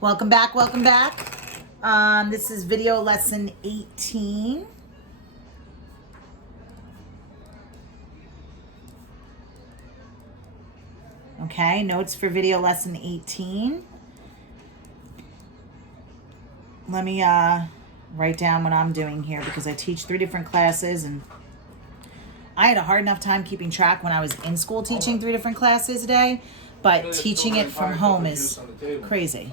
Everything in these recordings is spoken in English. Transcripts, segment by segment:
Welcome back, welcome back. This is video lesson 18. Okay, notes for video lesson 18. Let me write down what I'm doing here because I teach 3 different classes and I had a hard enough time keeping track when I was in school teaching 3 different classes a day, but teaching it from home is crazy.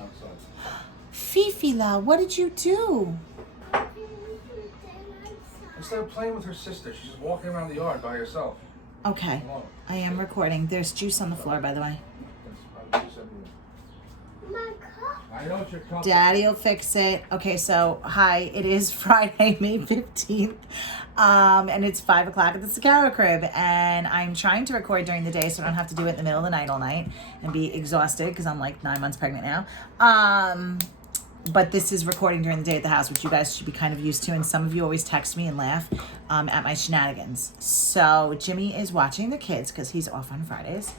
Fifila, what did you do? Instead of playing with her sister, she's walking around the yard by herself. Okay, I am recording. There's juice on the floor, by the way. I know it's your cup. Daddy will fix it. Okay, so hi, it is Friday, May 15th, and it's 5 o'clock at the Sakara crib, and I'm trying to record during the day so I don't have to do it in the middle of the night all night and be exhausted because I'm like 9 months pregnant now. But this is recording during the day at the house, which you guys should be kind of used to, and some of you always text me and laugh at my shenanigans. So Jimmy is watching the kids because he's off on Fridays.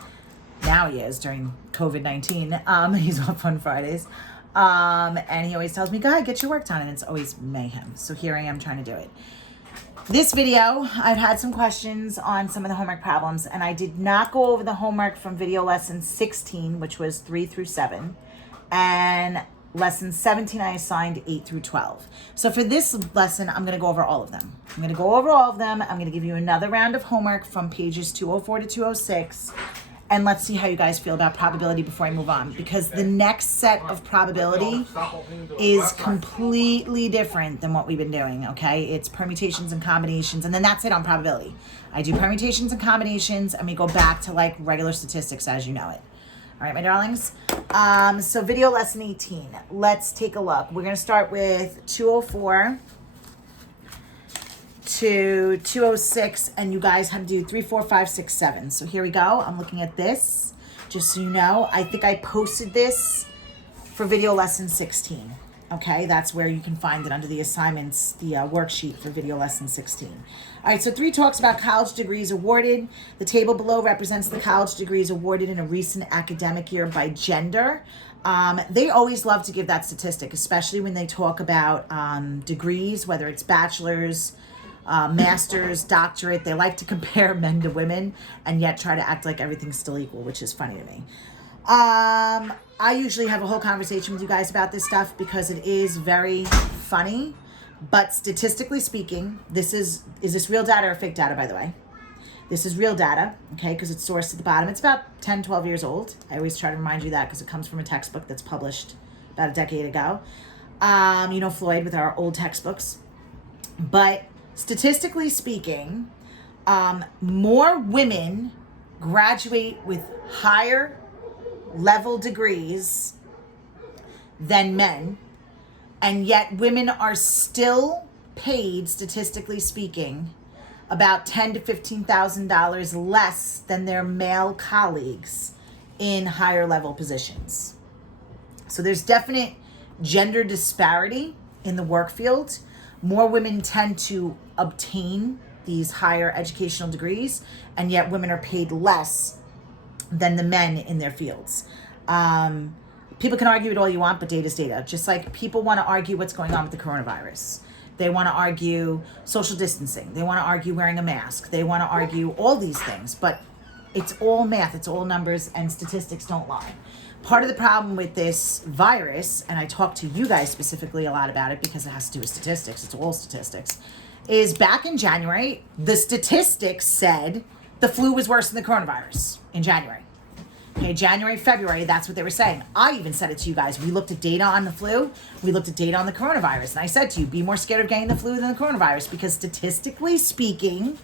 Now he is during COVID-19. He's off on Fridays. And he always tells me, Guy, get your work done. And it's always mayhem. So here I am trying to do it. This video, I've had some questions on some of the homework problems. And I did not go over the homework from video lesson 16, which was 3 through 7. And lesson 17, I assigned 8 through 12. So for this lesson, I'm going to go over all of them. I'm going to go over all of them. I'm going to give you another round of homework from pages 204 to 206. And let's see how you guys feel about probability before I move on. Because the next set of probability is completely different than what we've been doing, okay? It's permutations and combinations, and then that's it on probability. I do permutations and combinations, and we go back to like regular statistics as you know it. All right, my darlings. So video lesson 18. Let's take a look. We're going to start with 204 to 206, and you guys have to do 3, 4, 5, 6, 7. So here we go. I'm looking at this, just so you know. I think I posted this for video lesson 16. Okay, that's where you can find it under the assignments, the worksheet for video lesson 16. All right, so 3 talks about college degrees awarded. The table below represents the college degrees awarded in a recent academic year by gender. They always love to give that statistic, especially when they talk about degrees, whether it's bachelor's, master's, doctorate. They like to compare men to women and yet try to act like everything's still equal, which is funny to me. I usually have a whole conversation with you guys about this stuff because it is very funny. But statistically speaking, is this real data or fake data, by the way? This is real data, okay, because it's sourced at the bottom. It's about 10, 12 years old. I always try to remind you that because it comes from a textbook that's published about a decade ago. You know, Floyd with our old textbooks. But statistically speaking, more women graduate with higher level degrees than men, and yet women are still paid, statistically speaking, about $10,000 to $15,000 less than their male colleagues in higher level positions. So there's definite gender disparity in the work field. More women tend to obtain these higher educational degrees, and yet women are paid less than the men in their fields. People can argue it all you want, but data's data. Just like people want to argue what's going on with the coronavirus. They want to argue social distancing. They want to argue wearing a mask. They want to argue all these things, but it's all math, it's all numbers, and statistics don't lie. Part of the problem with this virus, and I talk to you guys specifically a lot about it because it has to do with statistics, it's all statistics, is back in January, the statistics said the flu was worse than the coronavirus in January. Okay, January, February, that's what they were saying. I even said it to you guys. We looked at data on the flu. We looked at data on the coronavirus. And I said to you, be more scared of getting the flu than the coronavirus because statistically speaking,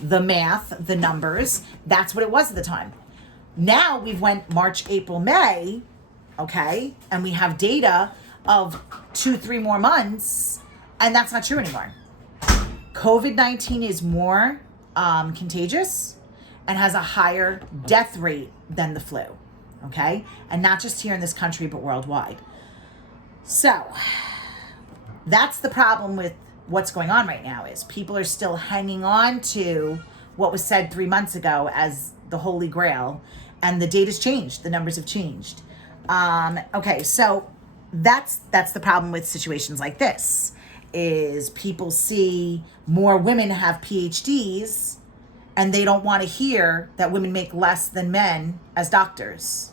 the math, the numbers, that's what it was at the time. Now we've went March, April, May, okay, and we have data of 2, 3 more months, and that's not true anymore. COVID-19 is more contagious and has a higher death rate than the flu, okay? And not just here in this country, but worldwide. So that's the problem with what's going on right now is people are still hanging on to what was said 3 months ago as the holy grail, and the data's changed, the numbers have changed. Okay, so that's the problem with situations like this, is people see more women have PhDs and they don't want to hear that women make less than men as doctors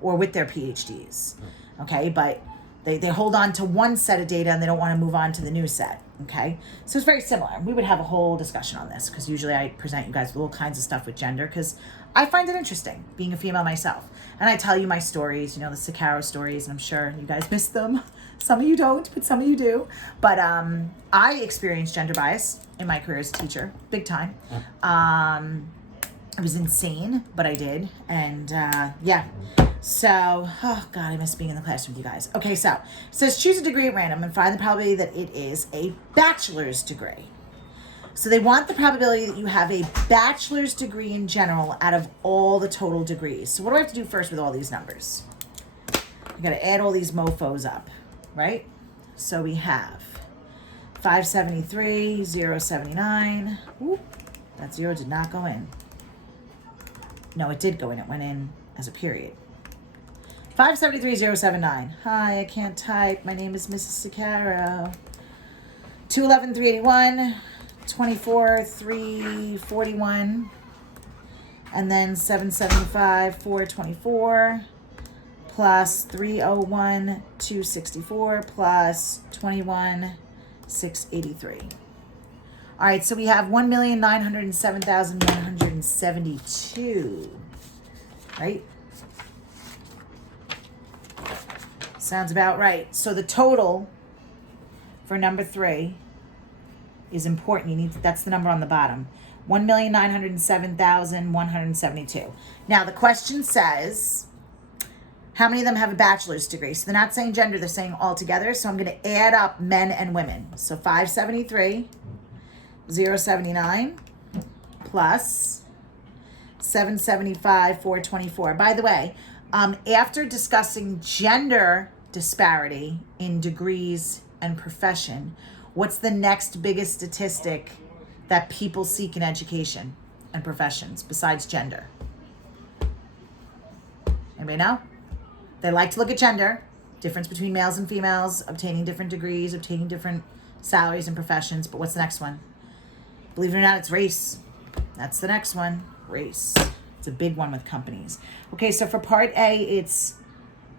or with their PhDs. Okay, but they hold on to one set of data and they don't want to move on to the new set. Okay, so it's very similar. We would have a whole discussion on this because usually I present you guys with all kinds of stuff with gender because I find it interesting being a female myself. And I tell you my stories, you know, the Sakaro stories, and I'm sure you guys miss them. Some of you don't, but some of you do. But I experienced gender bias in my career as a teacher, big time. It was insane, but I did. And yeah. So, oh God, I miss being in the classroom with you guys. Okay, so it says choose a degree at random and find the probability that it is a bachelor's degree. So they want the probability that you have a bachelor's degree in general out of all the total degrees. So what do I have to do first with all these numbers? I got to add all these mofos up, right? So we have 573, 079. Ooh, that 0 did not go in. No, it did go in. It went in as a period. 573,079. Hi, I can't type. My name is Mrs. Sakaro. 211, 381. 24, 341. And then 775, 424. Plus 301, 264. Plus 21, 683. All right, so we have 1,907,172. Right? Sounds about right. So the total for number 3 is important. You need to, that's the number on the bottom. 1,907,172. Now the question says, how many of them have a bachelor's degree? So they're not saying gender, they're saying all together. So I'm going to add up men and women. So 573, 079 plus 775, 424. By the way, after discussing gender disparity in degrees and profession, what's the next biggest statistic that people seek in education and professions besides gender? Anybody know? They like to look at gender, difference between males and females, obtaining different degrees, obtaining different salaries and professions. But what's the next one? Believe it or not, it's race. That's the next one, race. It's a big one with companies. Okay, so for part A, it's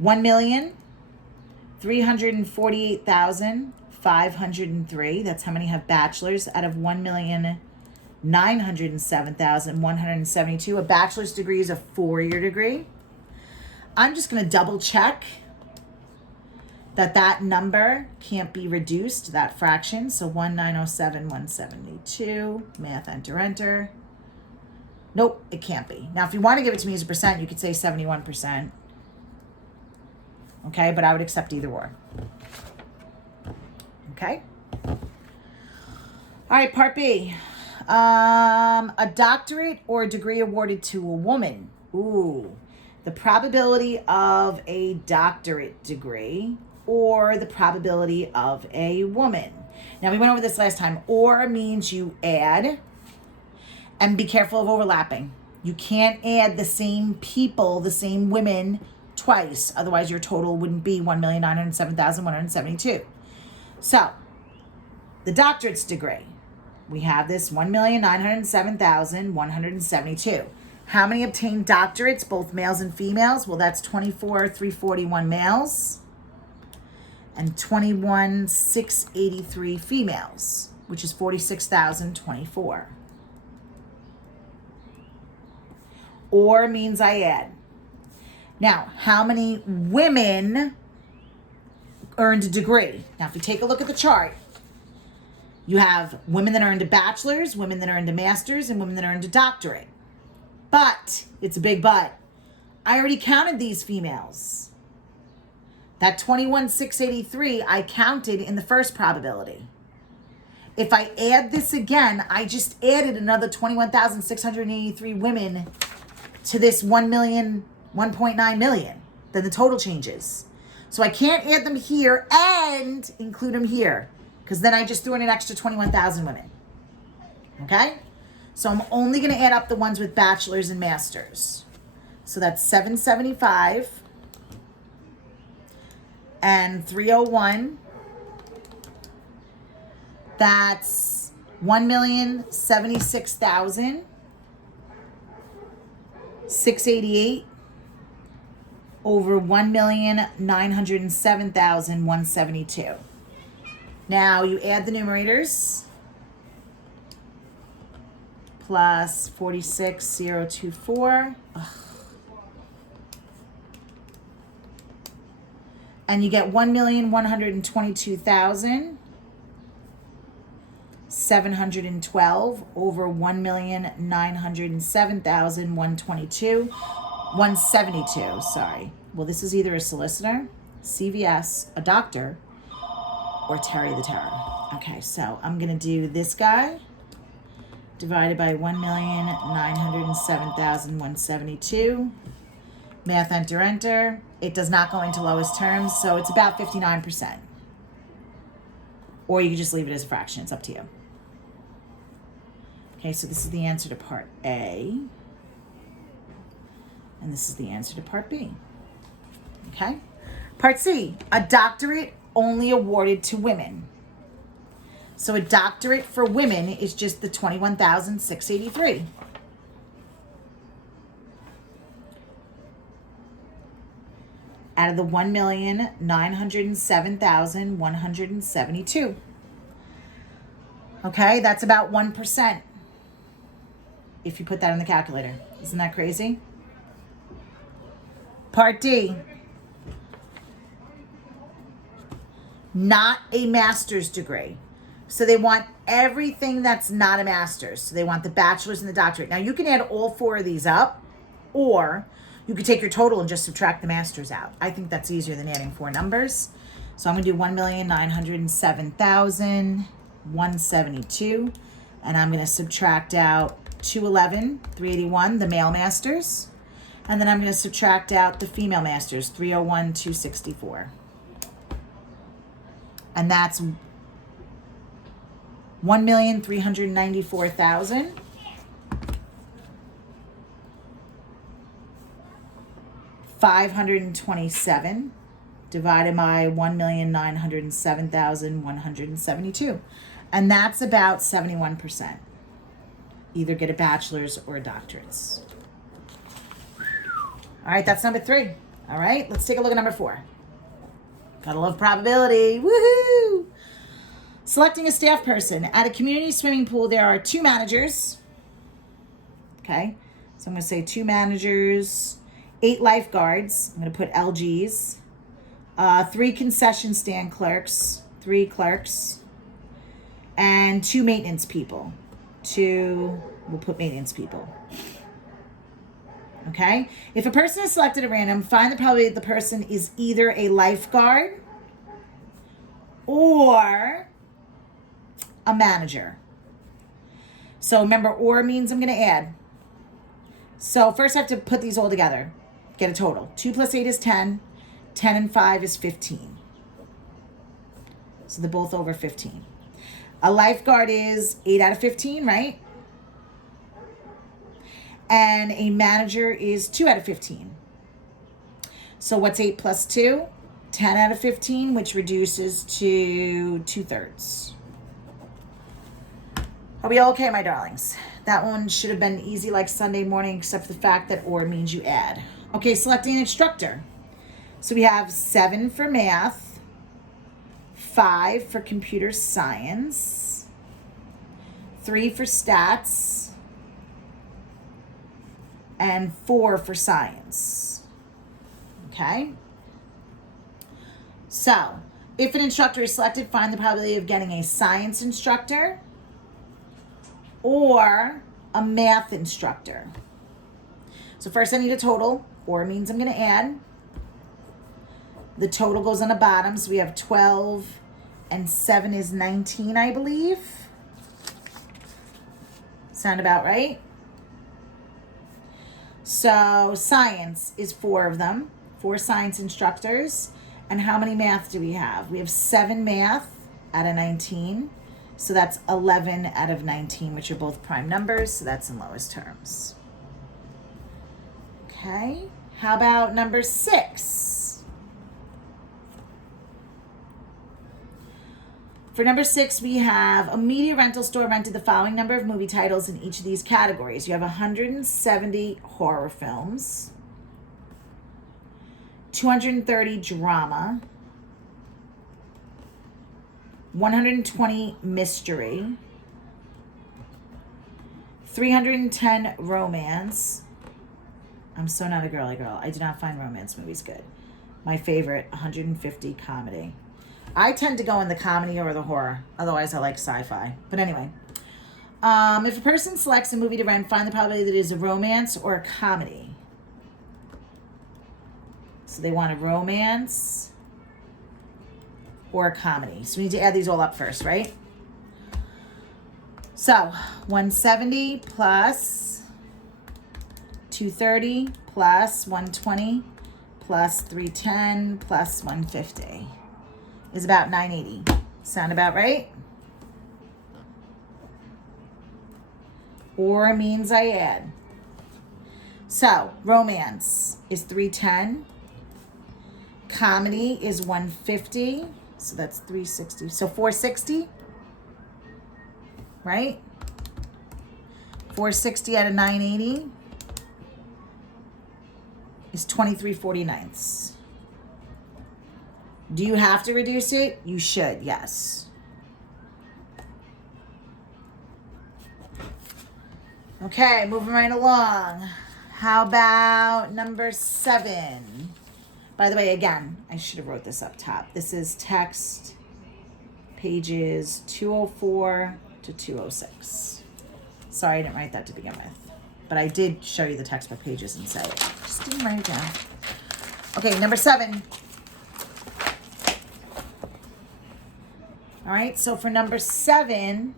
1,348,503. That's how many have bachelors out of 1,907,172. A bachelor's degree is a 4-year degree. I'm just going to double check that number can't be reduced, that fraction. So 1,907,172. Math, enter. Nope, it can't be. Now, if you want to give it to me as a percent, you could say 71%. Okay, but I would accept either or. Okay. All right, part B. A doctorate or a degree awarded to a woman. Ooh. The probability of a doctorate degree or the probability of a woman. Now, we went over this last time. Or means you add, and be careful of overlapping. You can't add the same people, the same women twice. Otherwise, your total wouldn't be 1,907,172. So, the doctorate's degree. We have this 1,907,172. How many obtain doctorates, both males and females? Well, that's 24,341 males and 21,683 females, which is 46,024. Or means I add. Now, how many women earned a degree? Now, if you take a look at the chart, you have women that earned a bachelor's, women that earned a master's, and women that earned a doctorate. But, it's a big but, I already counted these females. That 21,683 I counted in the first probability. If I add this again, I just added another 21,683 women to this 1.9 million. Then the total changes. So I can't add them here and include them here, because then I just threw in an extra 21,000 women. Okay? So I'm only going to add up the ones with bachelor's and master's. So that's 775 and 301. That's 1,076,688 over 1,907,172. Now you add the numerators. Plus 46,024. And you get 1,122,712 over 1,907,122. 172, sorry. Well, this is either a solicitor, CVS, a doctor, or Terry the Terror. Okay, so I'm going to do this guy divided by 1,907,172. Math, enter, enter. It does not go into lowest terms, so it's about 59%. Or you can just leave it as a fraction. It's up to you. Okay, so this is the answer to part A. And this is the answer to part B. Okay? Part C, a doctorate only awarded to women. So a doctorate for women is just the 21,683. Out of the 1,907,172. Okay, that's about 1%. If you put that in the calculator. Isn't that crazy? Part D. Not a master's degree. So they want everything that's not a master's. So they want the bachelor's and the doctorate. Now you can add all four of these up, or you could take your total and just subtract the master's out. I think that's easier than adding four numbers. So I'm going to do 1,907,172. And I'm going to subtract out 211, 381, the male masters. And then I'm going to subtract out the female masters, 301, 264. And that's 1,394,000. $527 divided by 1,907,172. And that's about 71%. Either get a bachelor's or a doctorate's. All right, that's number 3. All right, let's take a look at number 4. Gotta love probability. Woohoo! Selecting a staff person. At a community swimming pool, there are 2 managers. Okay, so I'm going to say 2 managers, 8 lifeguards. I'm going to put LGs. 3 concession stand clerks, 3 clerks, and 2 maintenance people. We'll put maintenance people. Okay, if a person is selected at random, find the probability that the person is either a lifeguard or a manager. So remember, or means I'm going to add. So first I have to put these all together. Get a total. 2 plus 8 is 10. 10 and 5 is 15. So they're both over 15. A lifeguard is 8 out of 15, right? And a manager is 2 out of 15. So what's 8 plus 2? 10 out of 15, which reduces to 2/3. Are we all okay, my darlings? That one should have been easy like Sunday morning, except for the fact that or means you add. Okay, selecting an instructor. So we have 7 for math, 5 for computer science, 3 for stats, and 4 for science. Okay? So, if an instructor is selected, find the probability of getting a science instructor or a math instructor. So first I need a total, or means I'm going to add. The total goes on the bottom, so we have 12 and 7 is 19, I believe. Sound about right? So science is 4 of them, 4 science instructors. And how many math do we have? We have 7 math out of 19. So that's 11 out of 19, which are both prime numbers. So that's in lowest terms. Okay. How about number 6? For number 6, we have a media rental store rented the following number of movie titles in each of these categories. You have 170 horror films, 230 drama, 120 mystery, 310 romance. I'm so not a girly girl. I do not find romance movies good. My favorite, 150 comedy. I tend to go in the comedy or the horror. Otherwise, I like sci-fi. But anyway, if a person selects a movie to rent, find the probability that it is a romance or a comedy. So they want a romance or a comedy. So we need to add these all up first, right? So 170 plus 230 plus 120 plus 310 plus 150 is about 980. Sound about right? Or means I add. So romance is 310. Comedy is 150. So that's 360. So 460. Right? 460 out of 980 is 23/49. Do you have to reduce it? You should, yes. Okay, moving right along. How about number 7? By the way, again, I should have wrote this up top. This is text pages 204 to 206. Sorry, I didn't write that to begin with. But I did show you the textbook pages and say it. Just didn't write it down. Okay, number 7. All right, so for number 7,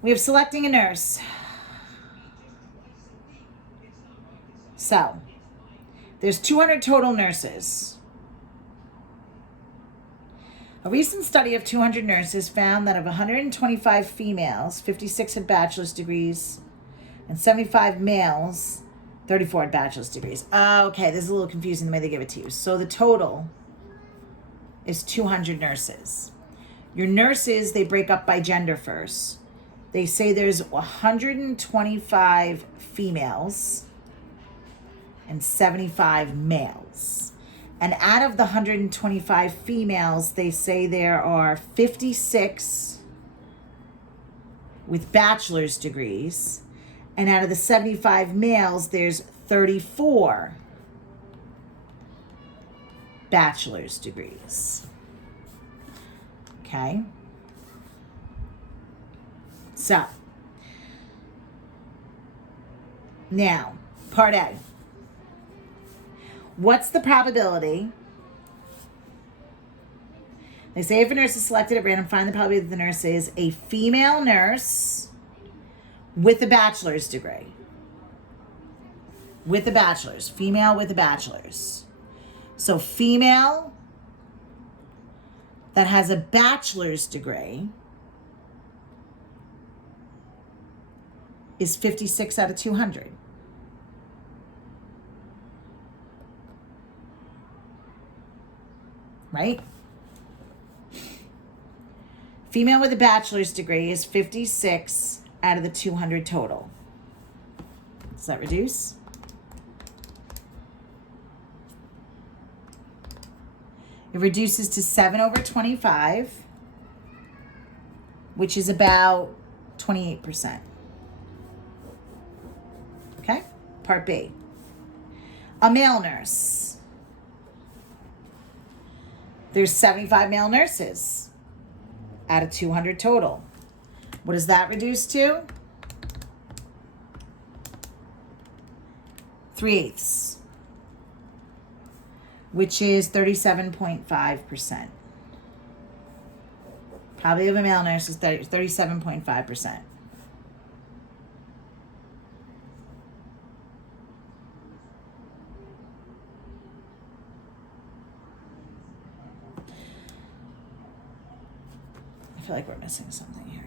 we have selecting a nurse. So, there's 200 total nurses. A recent study of 200 nurses found that of 125 females, 56 had bachelor's degrees, and 75 males, 34 had bachelor's degrees. Okay, this is a little confusing the way they give it to you. So the total is 200 nurses. Your nurses, they break up by gender first. They say there's 125 females and 75 males. And out of the 125 females, they say there are 56 with bachelor's degrees. And out of the 75 males, there's 34 bachelor's degrees. Okay? So, now, part A. What's the probability? They say if a nurse is selected at random, find the probability that the nurse is a female nurse with a bachelor's degree. With a bachelor's. Female with a bachelor's. So female that has a bachelor's degree is 56 out of 200. Right? Female with a bachelor's degree is 56 out of the 200 total. Does that reduce? It reduces to 7/25, which is about 28%. Okay? Part B. A male nurse. There's 75 male nurses out of 200 total. What does that reduce to? 3/8, which is 37.5%. Probability of a male nurse is 37.5%. I feel like we're missing something here.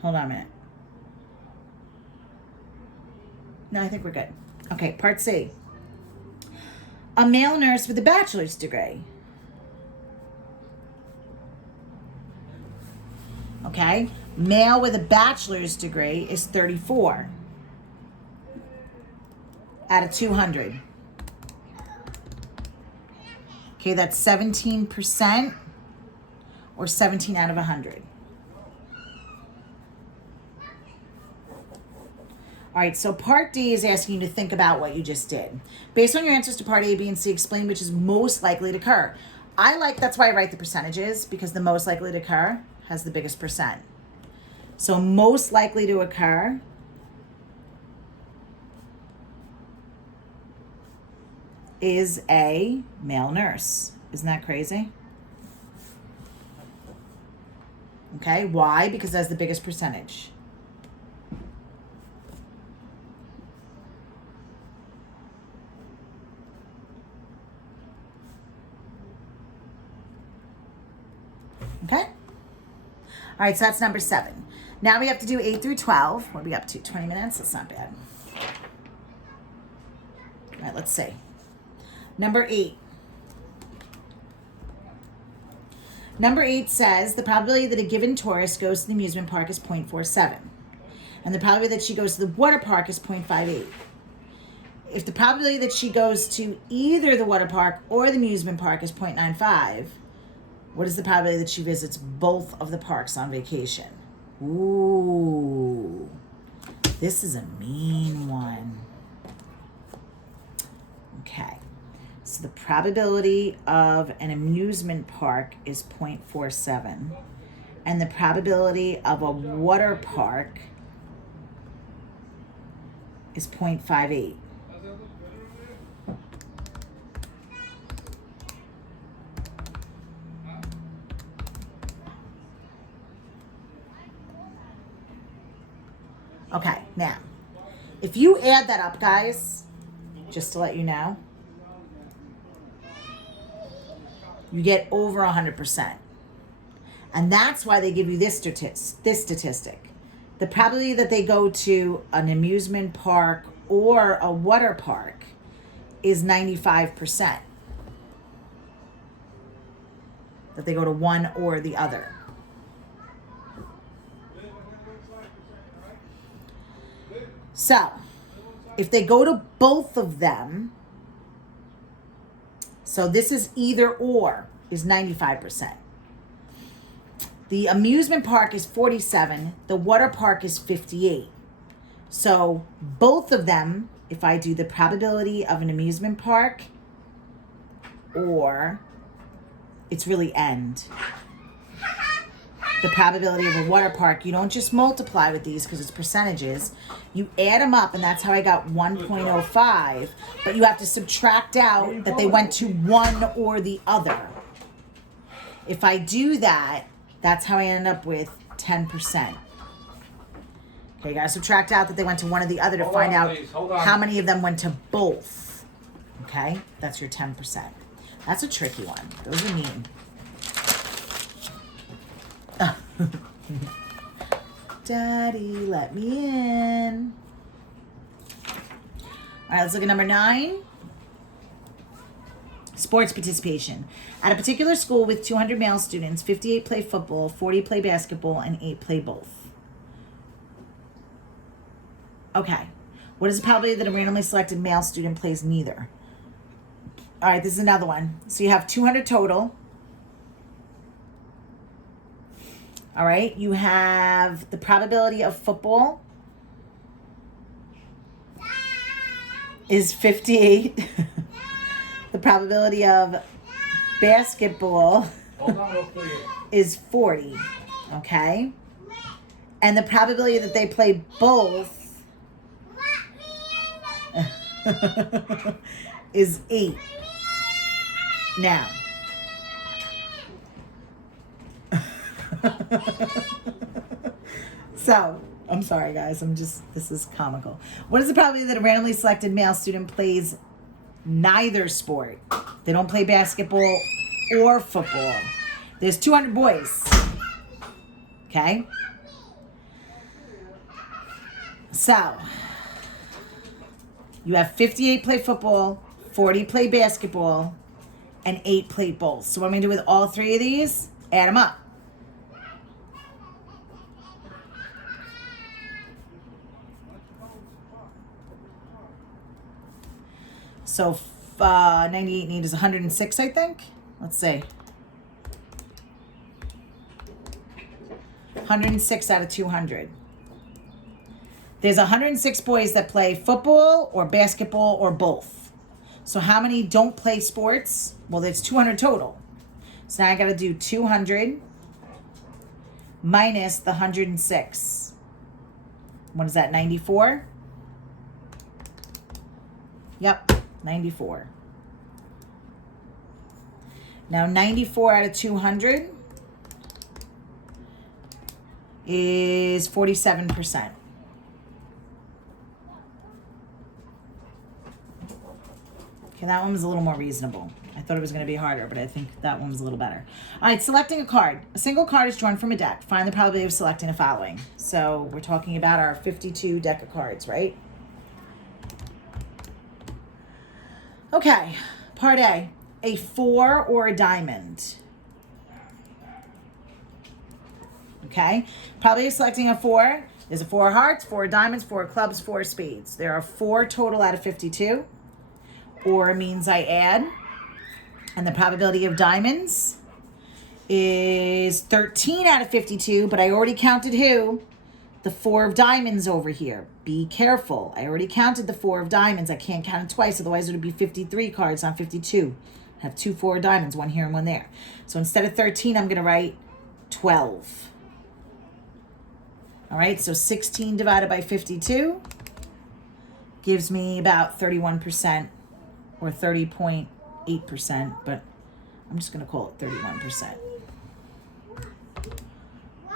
Hold on a minute. No, I think we're good. Okay, part C. a male nurse with a bachelor's degree. Okay? Male with a bachelor's degree is 34 out of 200. Okay, that's 17% or 17 out of 100. All right, so part D is asking you to think about what you just did. Based on your answers to part A, B, and C, explain which is most likely to occur. That's why I write the percentages, because the most likely to occur has the biggest percent. So most likely to occur is a male nurse. Isn't that crazy? Okay, why? Because that's the biggest percentage. Okay? All right, so that's number 7. Now we have to do 8 through 12. What are we up to? 20 minutes? That's not bad. All right, let's see. Number 8. Number 8 says the probability that a given tourist goes to the amusement park is 0.47. And the probability that she goes to the water park is 0.58. If the probability that she goes to either the water park or the amusement park is 0.95, what is the probability that she visits both of the parks on vacation? Ooh, this is a mean one. Okay, so the probability of an amusement park is 0.47, and the probability of a water park is 0.58. Okay, now, if you add that up, guys, just to let you know, you get over 100%. And that's why they give you this statistic. The probability that they go to an amusement park or a water park is 95%. That they go to one or the other. So, if they go to both of them, so this is either or, is 95%. The amusement park is 47, the water park is 58. So, both of them, if I do the probability of an amusement park, or it's really end. The probability of a water park, you don't just multiply with these because it's percentages. You add them up, and that's how I got 1.05. But you have to subtract out that they went to one or the other. If I do that, that's how I end up with 10%. Okay, you got to subtract out that they went to one or the other to find out how many of them went to both. Okay, that's your 10%. That's a tricky one. Those are mean. Daddy, let me in. All right, let's look at number 9. Sports participation. At a particular school with 200 male students, 58 play football, 40 play basketball, and 8 play both. Okay. What is the probability that a randomly selected male student plays neither? All right, this is another one. So you have 200 total. All right, you have the probability of football is 58. The probability of basketball is 40. Okay? And the probability that they play both is 8. Now, so, I'm sorry guys, this is comical. What is the probability that a randomly selected male student plays neither sport? They don't play basketball or football. There's 200 boys. Okay? So, you have 58 play football, 40 play basketball, and 8 play bowls. So what I'm going to do with all 3 of these, add them up. So 98 need is 106, I think. Let's see. 106 out of 200. There's 106 boys that play football or basketball or both. So how many don't play sports? Well, there's 200 total. So now I got to do 200 minus the 106. What is that, 94? Yep, 94. Now 94 out of 200 is 47%. Okay, that one was a little more reasonable. I thought it was going to be harder, but I think that one was a little better. All right, selecting a card. A single card is drawn from a deck. Find the probability of selecting the following. So we're talking about our 52 deck of cards, right? Okay, part A 4 or a diamond. Okay, probability of selecting a 4. There's a 4 of hearts, 4 of diamonds, 4 of clubs, 4 of spades. There are 4 total out of 52. Or means I add. And the probability of diamonds is 13 out of 52, but I already counted who? The 4 of diamonds over here. Be careful. I already counted the 4 of diamonds. I can't count it twice, otherwise it would be 53 cards, not 52. I have 2 4 of diamonds, one here and one there. So instead of 13, I'm going to write 12. All right, so 16 divided by 52 gives me about 31%. Or 30.8%, but I'm just going to call it 31%.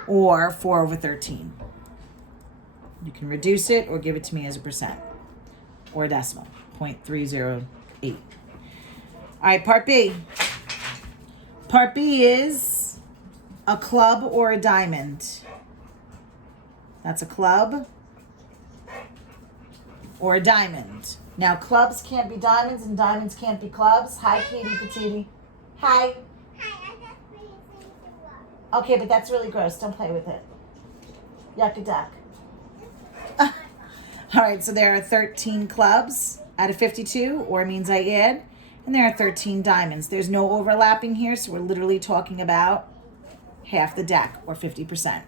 Or 4 over 13. You can reduce it or give it to me as a percent. Or a decimal, 0.308. All right, part B. Part B is a club or a diamond. That's a club or a diamond. Now, clubs can't be diamonds and diamonds can't be clubs. Hi, Katie Petiti. Hi. Okay, but that's really gross. Don't play with it. Yuck a duck. All right, so there are 13 clubs out of 52, or means I add, and there are 13 diamonds. There's no overlapping here, so we're literally talking about half the deck, or 50%. All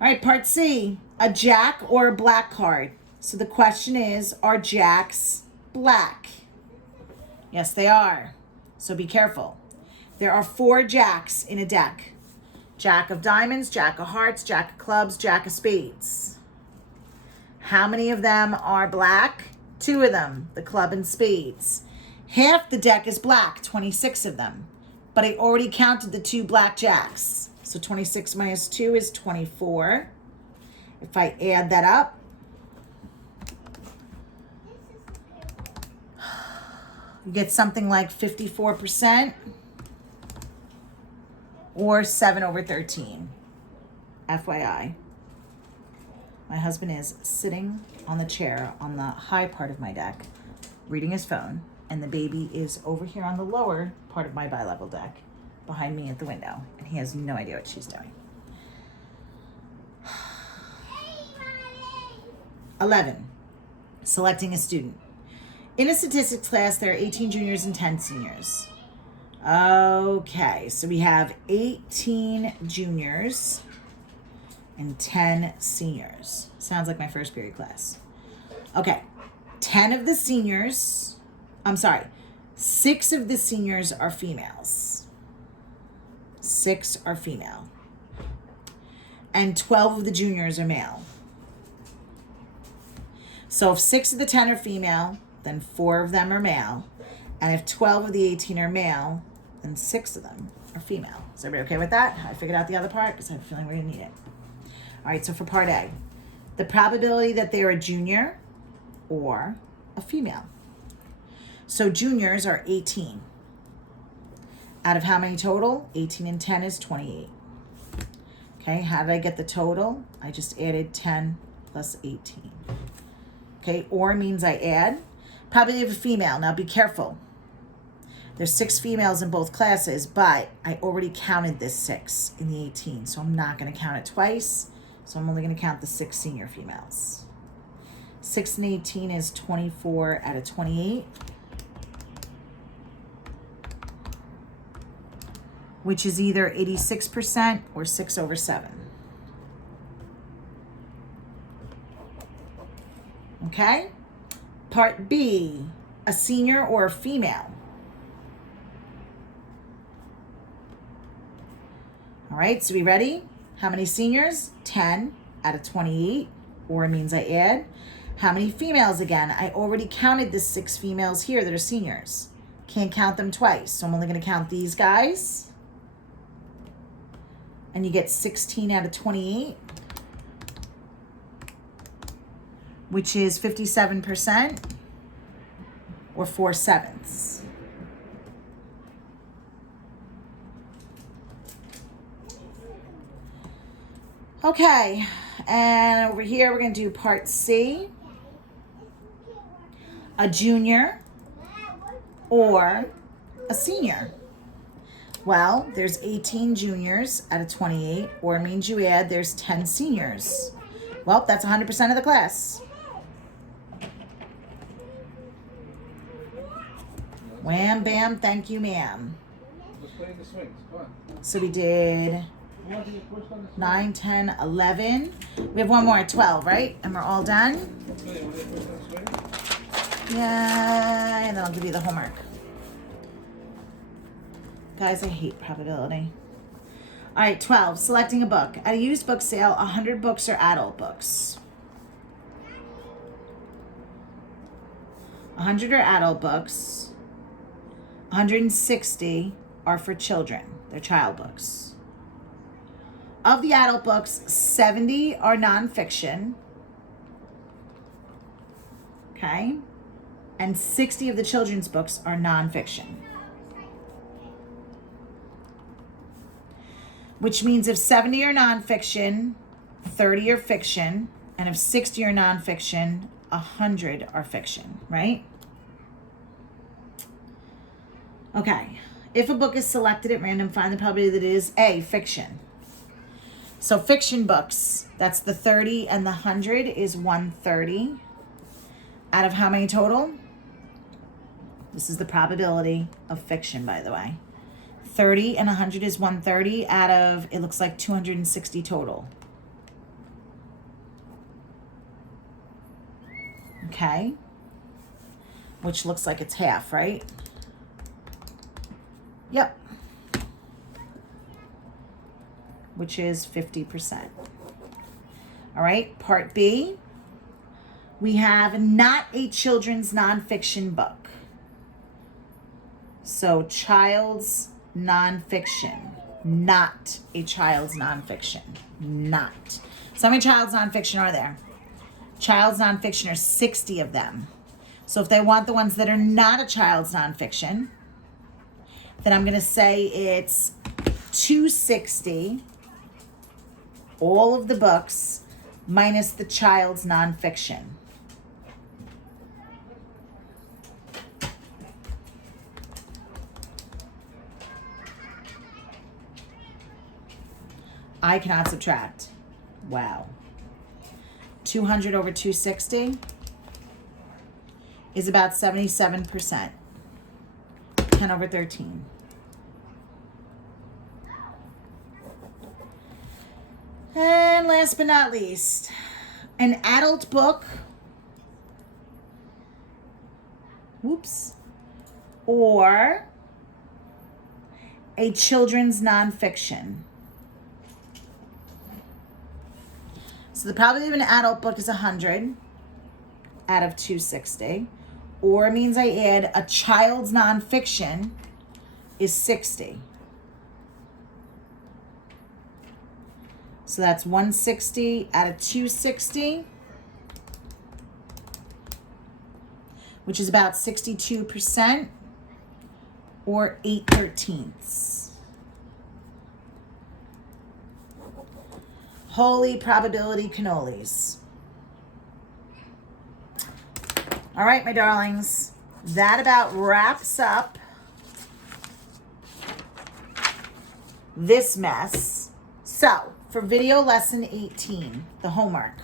right, part C, a jack or a black card. So the question is, are jacks black? Yes, they are. So be careful. There are 4 jacks in a deck. Jack of diamonds, jack of hearts, jack of clubs, jack of spades. How many of them are black? 2 of them, the club and spades. Half the deck is black, 26 of them. But I already counted the 2 black jacks. So 26 minus 2 is 24. If I add that up, you get something like 54% or 7 over 13. FYI. My husband is sitting on the chair on the high part of my deck, reading his phone, and the baby is over here on the lower part of my bi-level deck, behind me at the window, and he has no idea what she's doing. 11, selecting a student. In a statistics class, there are 18 juniors and 10 seniors. Okay, so we have 18 juniors and 10 seniors. Sounds like my first period class. Okay, 6 of the seniors are females. 6 are female. And 12 of the juniors are male. So if 6 of the 10 are female, then 4 of them are male. And if 12 of the 18 are male, then 6 of them are female. Is everybody okay with that? I figured out the other part because I have a feeling we're going to need it. All right, so for part A, the probability that they're a junior or a female. So juniors are 18. Out of how many total? 18 and 10 is 28. Okay, how did I get the total? I just added 10 plus 18. Okay, or means I add. Probability of a female. Now be careful. There's 6 females in both classes, but I already counted this 6 in the 18, so I'm not going to count it twice. So I'm only going to count the 6 senior females. 6 and 18 is 24 out of 28, which is either 86% or 6 over 7. Okay? Part B, a senior or a female. All right, so we ready? How many seniors? 10 out of 28, or it means I add. How many females again? I already counted the 6 females here that are seniors. Can't count them twice, so I'm only going to count these guys. And you get 16 out of 28, which is 57%, or 4/7. Okay, and over here we're going to do part C. A junior or a senior. Well, there's 18 juniors out of 28, or it means you add there's 10 seniors. Well, that's 100% of the class. Wham, bam, thank you, ma'am. Let's play the swings. Come on. So we did 9, 10, 11. We have one more at 12, right? And we're all done? Yeah, and then I'll give you the homework. Guys, I hate probability. All right, 12, selecting a book. At a used book sale, 100 books are adult books. 100 are adult books. 160 are for children. They're child books. Of the adult books, 70 are nonfiction. Okay? And 60 of the children's books are nonfiction. Which means if 70 are nonfiction, 30 are fiction, and if 60 are nonfiction, 100 are fiction, right? Okay. If a book is selected at random, find the probability that it is A, fiction. So fiction books, that's the 30 and the 100 is 130. Out of how many total? This is the probability of fiction, by the way. 30 and 100 is 130 out of, it looks like 260 total. Okay. Which looks like it's half, right? Yep. Which is 50%. All right, part B. We have not a children's nonfiction book. So child's nonfiction, not a child's nonfiction, not. So how many child's nonfiction are there? Child's nonfiction are 60 of them. So if they want the ones that are not a child's nonfiction, then I'm going to say it's 260, all of the books, minus the child's nonfiction. I cannot subtract. Wow. 200 over 260 is about 77%. 10 over 13. And last but not least, an adult book, or a children's nonfiction. So the probability of an adult book is 100 out of 260. Or it means I add a child's nonfiction is 60. So that's 160 out of 260, which is about 62%, or 8/13. Holy probability cannolis. All right, my darlings. That about wraps up this mess. So, for video lesson 18, the homework.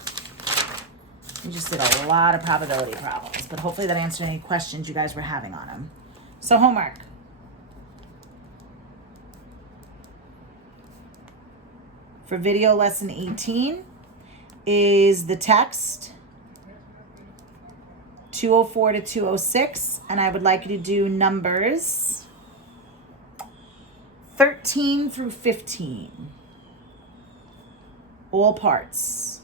We just did a lot of probability problems, but hopefully that answered any questions you guys were having on them. So, homework. For video lesson 18 is the text 204 to 206, and I would like you to do numbers 13 through 15. All parts.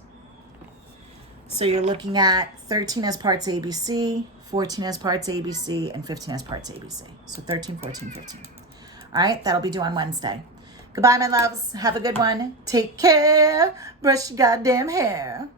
So you're looking at 13 as parts ABC, 14 as parts ABC, and 15 as parts ABC. So 13, 14, 15. All right, that'll be due on Wednesday. Goodbye, my loves. Have a good one. Take care. Brush your goddamn hair.